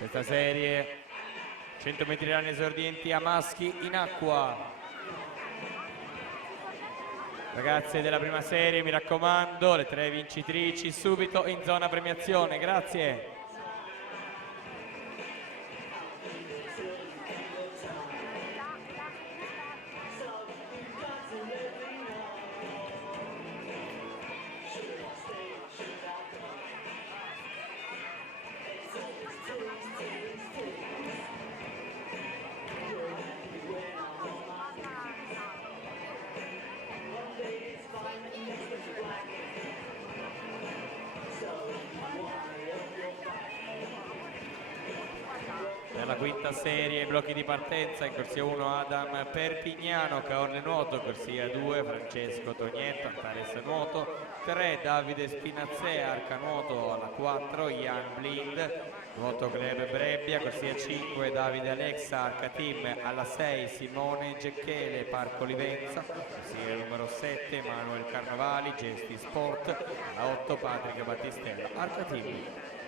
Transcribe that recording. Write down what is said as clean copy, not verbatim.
Sesta serie, 100 metri run esordienti a maschi in acqua. Ragazze della prima serie, mi raccomando, le 3 vincitrici subito in zona premiazione, grazie. Nella quinta serie, blocchi di partenza, in corsia 1 Adam Perpignano, Caorle nuoto, corsia 2 Francesco Tognetta, Antares nuoto, 3 Davide Spinazzea, arca nuoto, alla 4 Ian Blind, nuoto club Brebbia, corsia 5 Davide Alexa, arca team, alla 6 Simone Gecchele, Parco Livenza, corsia numero 7 Manuel Carnovali, Gesti Sport, alla 8 Patrick Battistella, arca team.